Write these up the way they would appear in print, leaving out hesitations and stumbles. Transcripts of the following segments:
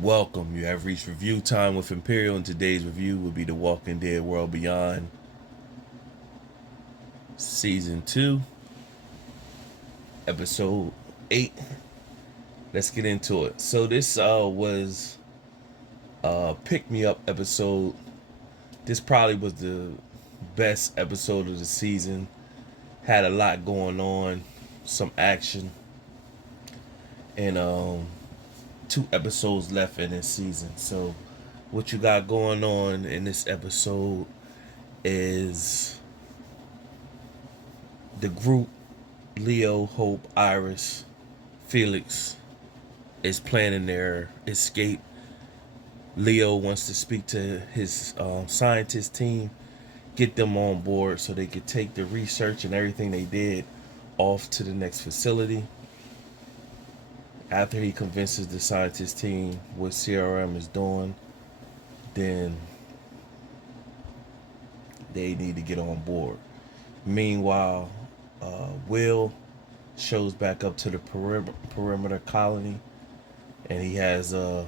Welcome. You have reached review time with Imperial, and today's review will be The Walking Dead World Beyond Season 2, Episode 8. Let's get into it. So this was pick me up episode. This probably was the best episode of the season. Had a lot going on, some action, and two episodes left in this season. So what you got going on in this episode is the group: Leo, Hope, Iris, Felix is planning their escape. Leo wants to speak to his scientist team, get them on board so they could take the research and everything they did off to the next facility. After he convinces the scientist team what CRM is doing, then they need to get on board. Meanwhile, Will shows back up to the perimeter colony, and he has a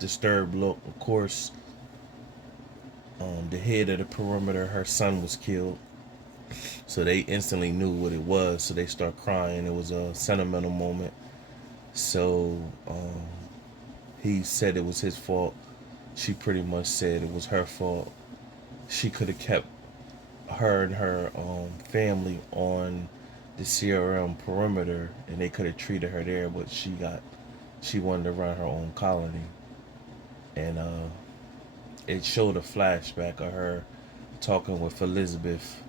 disturbed look. Of course, the head of the perimeter, her son was killed, so they instantly knew what it was. So they start crying. It was a sentimental moment. So he said it was his fault. She pretty much said it was her fault. She could have kept her and her family on the CRM perimeter, and they could have treated her there, but she wanted to run her own colony. And it showed a flashback of her talking with Elizabeth,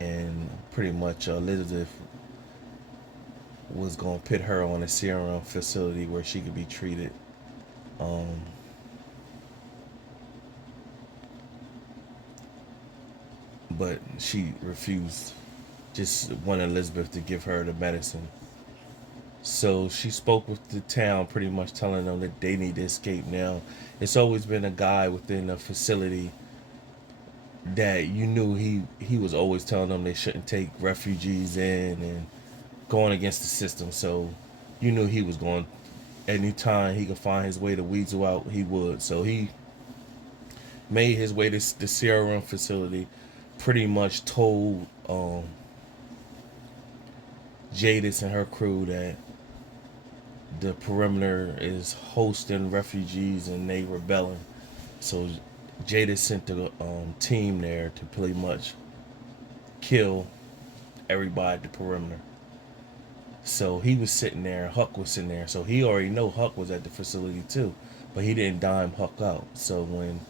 and pretty much Elizabeth was going to put her on a CRM facility where she could be treated. Um, but she refused, just wanted Elizabeth to give her the medicine. So she spoke with the town, pretty much telling them that they need to escape now. It's always been a guy within the facility that you knew he was always telling them they shouldn't take refugees in and going against the system. So you knew he was going, anytime he could find his way to weasel out, he would. So he made his way to the CRM facility, pretty much told Jadis and her crew that the perimeter is hosting refugees and they rebelling. So Jadis sent the team there to pretty much kill everybody at the perimeter. So he was sitting there, Huck was sitting there. So he already know Huck was at the facility too, but he didn't dime Huck out. So when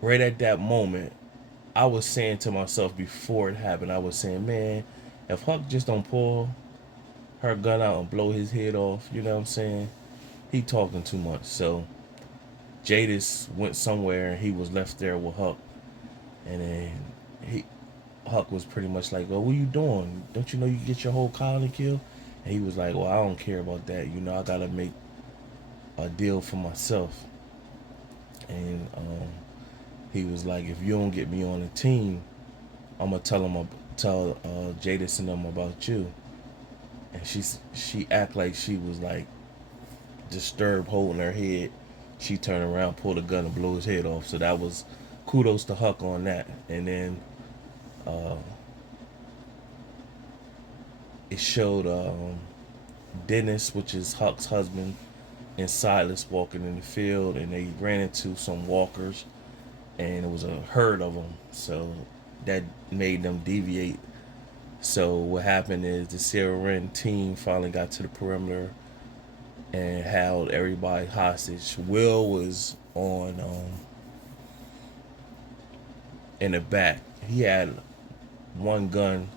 right at that moment, I was saying to myself before it happened, I was saying, man, if Huck just don't pull her gun out and blow his head off, you know what I'm saying? He talking too much. So Jadis went somewhere and he was left there with Huck. And then Huck was pretty much like, well, what are you doing? Don't you know you get your whole colony killed? And he was like, well, I don't care about that. You know, I got to make a deal for myself. And he was like, if you don't get me on the team, I'm going to tell Jadis and them about you. And she act like she was like disturbed, holding her head. She turned around, pulled a gun, and blew his head off. So that was kudos to Huck on that. And then uh, it showed Dennis, which is Huck's husband, and Silas walking in the field, and they ran into some walkers, and it was a herd of them. So that made them deviate. So what happened is the CRN team finally got to the perimeter and held everybody hostage. Will was on in the back. He had one gun.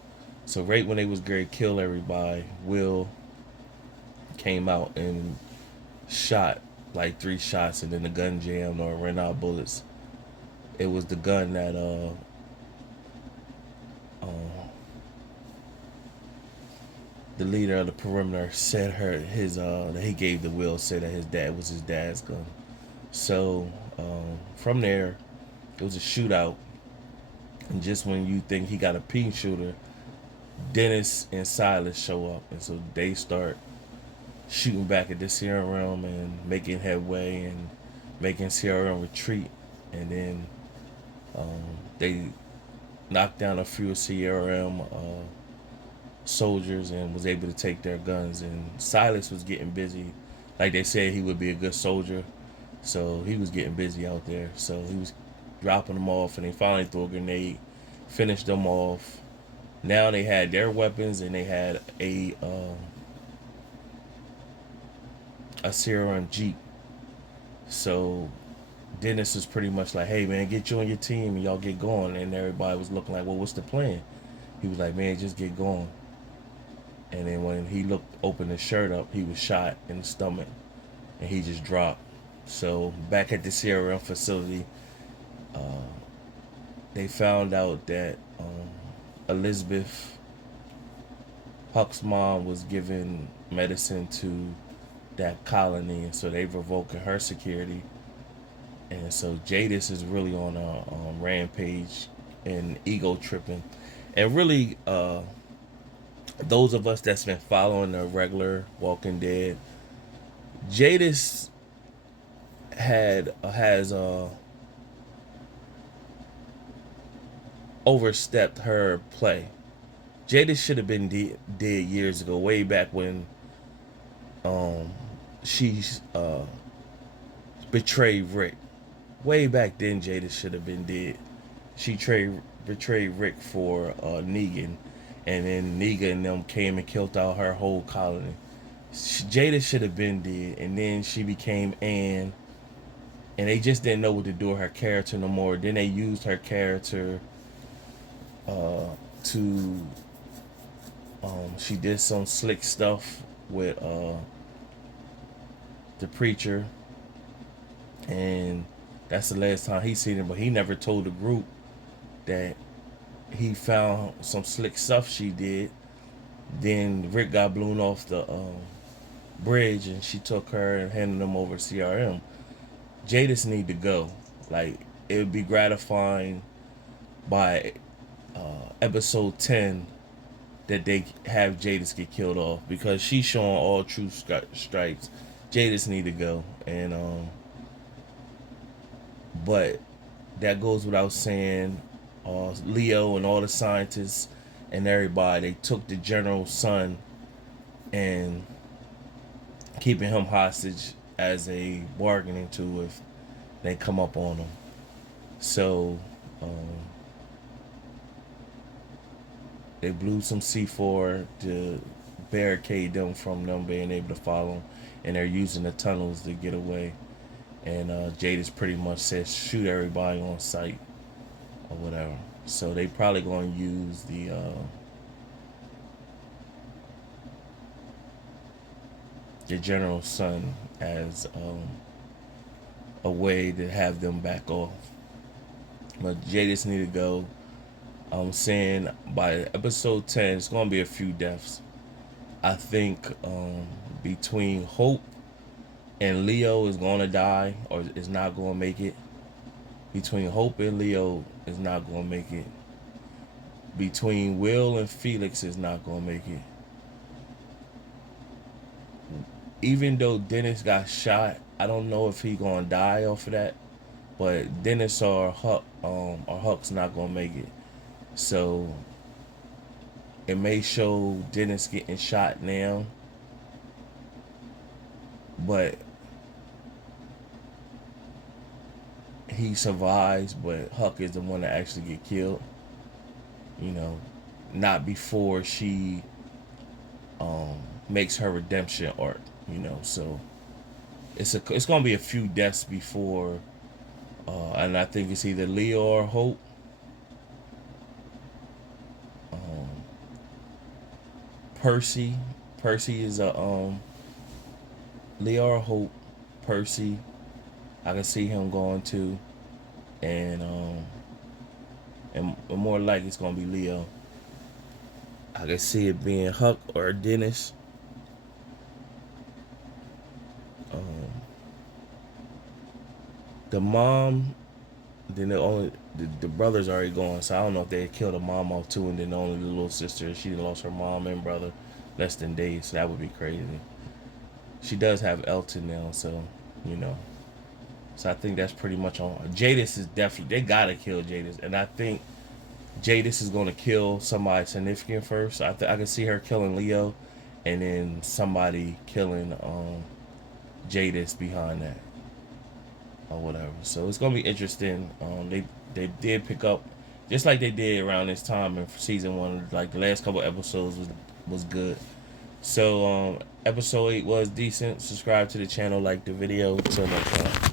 So right when they was going to kill everybody, Will came out and shot like 3 shots, and then the gun jammed or ran out of bullets. It was the gun that the leader of the perimeter said that he gave the Will, said that his dad was his dad's gun. So from there, it was a shootout, and just when you think he got a pea shooter, Dennis and Silas show up, and so they start shooting back at the CRM and making headway and making CRM retreat, and then they knocked down a few CRM soldiers and was able to take their guns. And Silas was getting busy, like they said he would be a good soldier, so he was getting busy out there. So he was dropping them off, and they finally threw a grenade, finished them off. Now they had their weapons, and they had a CRM Jeep. So Dennis was pretty much like, "Hey man, get you on your team and y'all get going." And everybody was looking like, "Well, what's the plan?" He was like, "Man, just get going." And then when he opened his shirt up, he was shot in the stomach, and he just dropped. So back at the CRM facility, uh, they found out that Elizabeth Huck's mom was giving medicine to that colony, and so they revoking her security. And so Jadis is really on a rampage and ego tripping, and really, those of us that's been following the regular Walking Dead, Jadis has overstepped her play. Jadis should have been dead years ago, way back when um she betrayed Rick. Way back then, Jadis should have been dead. She betrayed Rick for Negan, and then Negan and them came and killed out her whole colony. Jada should have been dead, and then she became Anne, and they just didn't know what to do with her character no more. Then they used her character to she did some slick stuff with the preacher, and that's the last time he seen her. But he never told the group that he found some slick stuff she did. Then Rick got blown off the bridge, and she took her and handed him over to CRM. Jadis need to go. Like, it would be gratifying by episode 10 that they have Jadis get killed off, because she's showing all true stripes. Jadis need to go, and but that goes without saying. Leo and all the scientists and everybody, they took the general's son and keeping him hostage as a bargaining tool if they come up on him. So they blew some C4 to barricade them from them being able to follow them, and they're using the tunnels to get away. And Jadis pretty much says shoot everybody on sight or whatever. So they probably going to use the general's son as a way to have them back off. But Jadis need to go. I'm saying by episode 10, it's going to be a few deaths. I think between Hope and Leo is going to die or is not going to make it. Between Hope and Leo is not going to make it. Between Will and Felix is not going to make it. Even though Dennis got shot, I don't know if he going to die off of that. But Dennis or Huck's not going to make it. So it may show Dennis getting shot now, but he survives. But Huck is the one that actually get killed. You know, not before she makes her redemption arc. You know, so it's gonna be a few deaths before, and I think it's either Leo or Hope. Percy. Percy is a Leo or Hope. Percy, I can see him going to, and more likely it's gonna be Leo. I can see it being Huck or Dennis. The mom, then the brother's already gone, so I don't know if they killed the mom off too, and then only the little sister, she lost her mom and brother less than days, so that would be crazy. she does have Elton now, so you know. So I think that's pretty much on. Jadis is definitely, they gotta kill Jadis, and I think Jadis is gonna kill somebody significant first. I can see her killing Leo, and then somebody killing Jadis behind that or whatever. So it's gonna be interesting. They did pick up just like they did around this time in season one. Like the last couple episodes was good. So episode 8 was decent. Subscribe to the channel, like the video. Until next time.